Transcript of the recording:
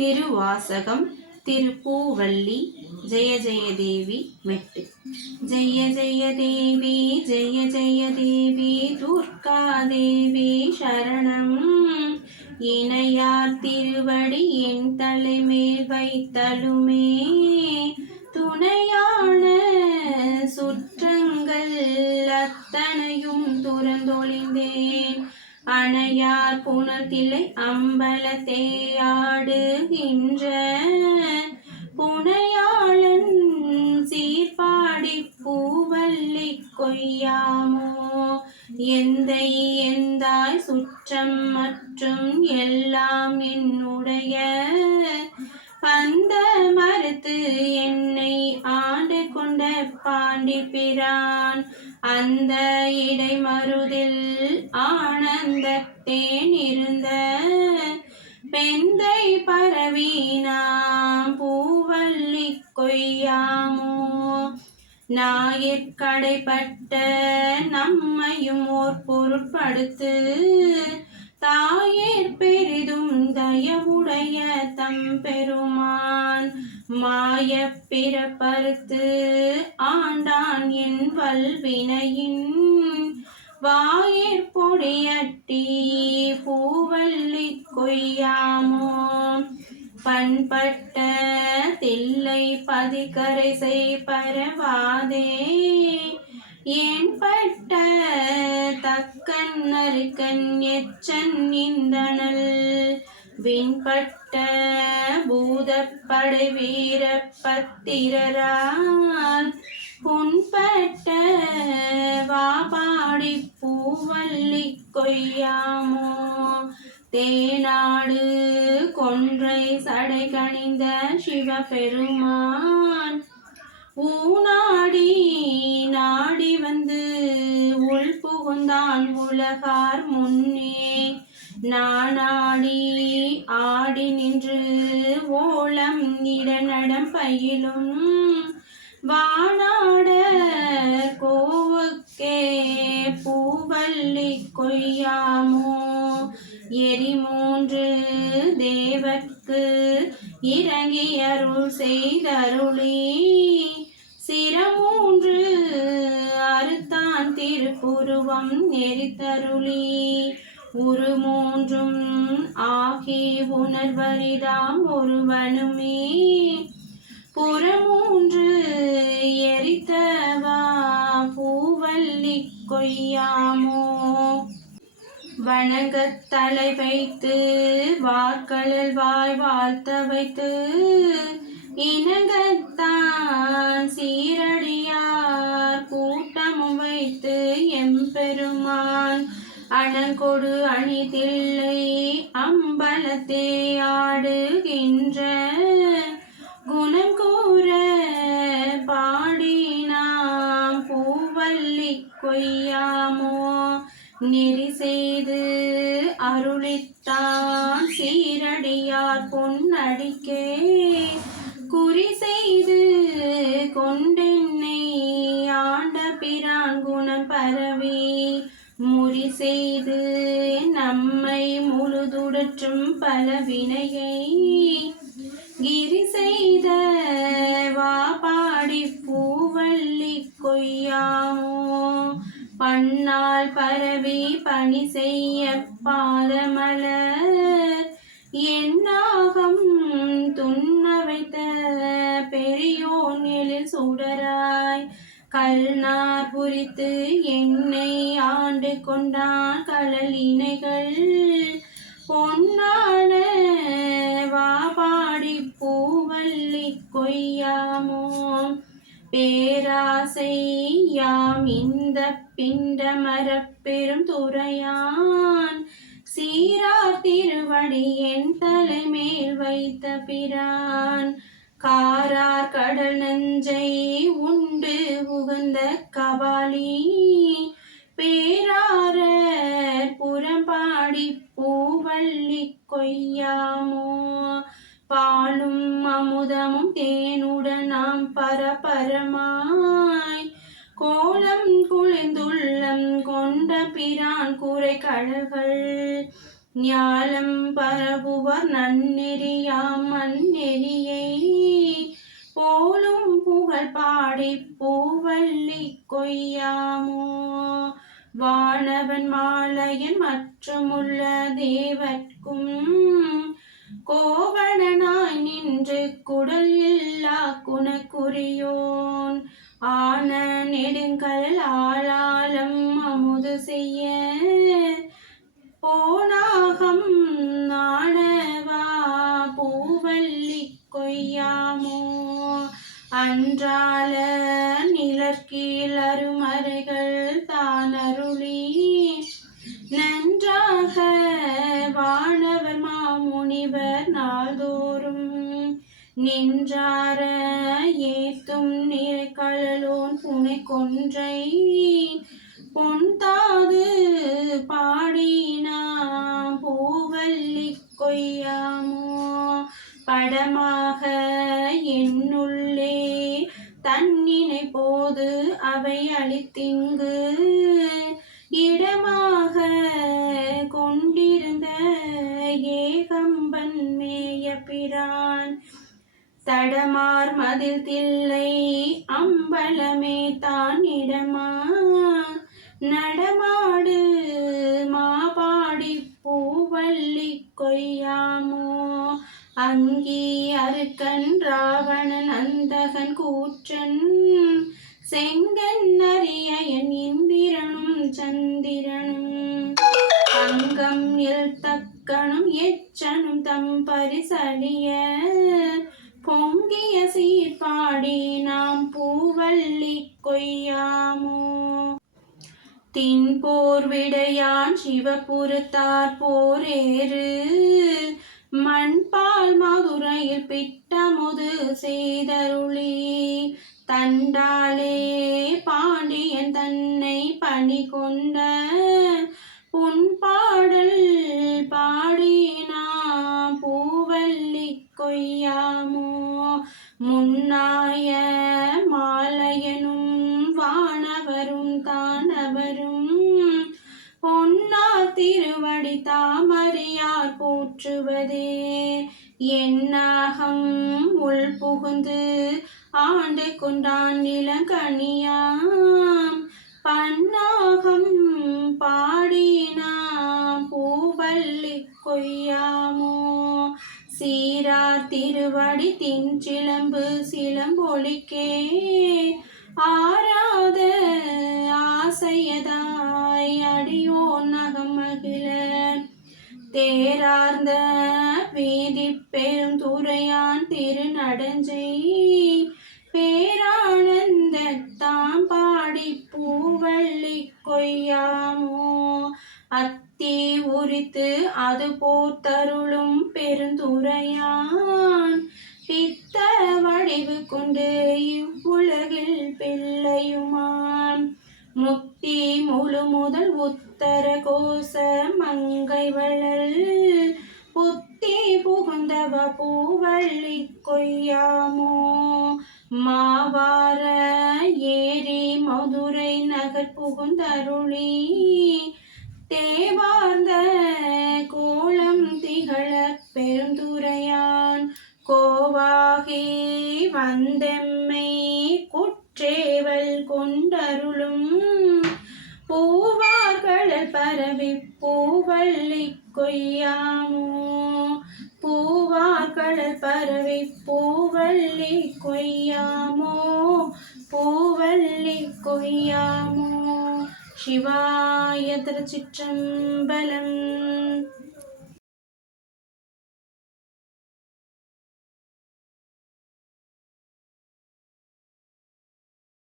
திருவாசகம் திருப்பூவள்ளி ஜெய ஜெய தேவி மெட்டு. ஜெய ஜெய தேவி ஜெய ஜெய தேவி துர்கா தேவி சரணம். இணையார் திருவடி என் தலைமேல் வைத்தலுமே. துணையான சுற்றங்கள் அத்தனையும் துறந்தொழிந்தேன். அணையார் புனத்திலை அம்பல ஆடுகின்ற புனையாளன் சீர்பாடி பூவல்லி கொய்யாமோ? எந்தை எந்தாய் சுற்றம் மற்றும் எல்லாம் என்னுடைய செய்கிறான். அந்த இடைமருதில் ஆனந்தத்தேன் இருந்த பெந்தை பரவீனாம். பூவல்லி கொய்யாமோ நாயிற்கடைப்பட்ட நம்மையும் ஓர் பொருட்படுத்து தாயிற் பெரிதும் தயவுடைய தம்பெருமான். மாய பிறப்பறுத்து ஆண்டான் என் வல்வினையின். வாயிற் பொடியட்டி பூவல்லி கொய்யாமோ. பண்பட்ட தில்லை பதிகரை செய் பரவாதே. ஏன்பட்ட தக்கன் நறுக்கன் எச்சன் இந்தனல் விண்பட்ட பூதப்படை வீர பத்திரரால் புண்பட்ட வாபாடி பூவல்லி கொய்யாமோ? தேநாடு கொன்றை சடை கணிந்த சிவபெருமான் ஊனாடி நாடி வந்து உள் புகுந்தான் உலகார் முன்னே. நானாடி ஆடி நின்று ஓலம் இடநடம் பயிலும். வானாட கோவுக்கே பூவல்லி கொய்யாமோ. எரிமூன்று தேவர்க்கு இறங்கி அருள் செய்தருளி. அறுத்தான் திருப்புருவம் எரித்தருளி உரு மூன்றும் ஆகி உணர்வரிதாம் ஒருவனுமே. புறமூன்று எரித்தவா? பூவல்லி கொய்யாமோ? வணங்கத்தலை வைத்து வாக்களில் வாய் வாழ்த்த வைத்து இணங்கத்தான் சீரடியார் கூட்டம் வைத்து எம்பெருமான் அணங்கொடு அணிதில்லை அம்பலத்தே ஆடுகின்ற குணம் கூற பாடினாம் பூவல்லி கொய்யாமோ நெறி செய்து அருளித்தான் சீரடியார் பொன்னடிக்கே குறி செய்து கொண்டென்னை ஆண்ட பிரான் குணம் பரவி முறி செய்து நம்மை முழுதுடற்றும் பல வினையை கிரி செய்த வாபாடி பூவள்ளி கொய்யாமோ பண்ணால் பரவி பணி செய்ய கொண்டாய் கல்நார் புரித்து என்னை ஆண்டு கொண்டான் கடல் இணைகள். பொன்னான வாபாடி பூவல்லி கொய்யாமோ பேராசை யாம் இந்த பிண்ட மரப்பெரும் துறையான். சீரா திருவடி என் தலைமேல் வைத்த பிரான். காரார் கடல் நஞ்சை உண்டு உகந்த கபாலி. பேரார புறம்பாடி பூவள்ளி கொய்யாமோ. பாலும் அமுதமும் தேனுடனாம் பரபரமாய். கோலம் குளிர்ந்துள்ளம் கொண்ட பிரான் கூரை கடல்கள். ஞாலம் பரவுவர் நன்னெறியாம் மண்ணெறியை. போலும் புகழ் பாடி பூவள்ளி கொய்யாமோ. வானவன் மாலையன் மற்றுமுள்ள தேவர்க்கும் கோவணனாய் நின்று குடல் அன்றால நிலர்கீழ் அருமறைகள் தானருளி நன்றாக வானவர் மாமுனிவர் நாள்தோறும். நின்றார ஏத்தும் நீர்கழலோன் புனை கொன்றை பொன்தாது பாடினா பூவல்லி கொய்யாமோ. படமாக என்னுள்ளே தன்னினை போது அவை அளித்திங்கு இடமாக கொண்டிருந்த ஏகம்பன் மேய பிரான் தடமார் மதில் தில்லை அம்பலமே தான் இடமா? நடமாடு அங்கி அருக்கன் ராவணன் அந்தகன் கூற்றன் செங்கன் அறிய என் இந்திரனும் சந்திரனும். அங்கம் எல் தக்கனும் எச்சனும் தம் பரிசலிய பொங்கிய சீர்பாடி நாம் பூவல்லி கொய்யாமோ. தின்போர் விடையான் சிவபுரத்தார் போரேறு மண்பால் மதுரையில் பிட்டமுது செய்தருளி தண்டாலே பாண்டியன் தன்னை பணி கொண்ட புண்பாடல் பாடினா பூவல்லி கொய்யாமோ முன்னாய மாலையனும் வானவரும் தானவரும் திருவடி தாமரையார் போற்றுவதே. என்னாகம் உள் புகுந்து ஆண்டு கொண்டான் நிலங்கனியாம் பன்னாகம் பாடினாம் பூவல்லி கொய்யாமோ. சீரா திருவடி தின்சிலம்பு சிலம்பொழிக்கே. ஆராத ஆசையதாய் அடியோ நகம் தேரார்ந்த வீதி பெரும் துறையான் திருநடஞ்சை. பேரானந்த தாம் பாடி பூவள்ளி கொய்யாமோ. அத்தி உரித்து அது போத்தருளும் பெருந்துரையான் பித்த வடிவு கொண்டு இவ்வுலகில் பிள்ளையுமான். தீ முழு முதல் உத்தர கோச மங்கை வளல் புத்தி புகுந்தவ பூவள்ளி கொய்யாமோ? மாவார ஏரி மதுரை நகர் புகுந்தருளி. தேவார்ந்த கோலம் திகழ பெருந்துரையான். கோவாகி வந்தெம்மை குற்றேவல் கொண்டருளும். கொய்யாமோ பூவார்களல் பரவி பூவள்ளி கொய்யாமோ? பூவள்ளி கொய்யாமோ? சிவாய திருச்சிற்றம்பலம்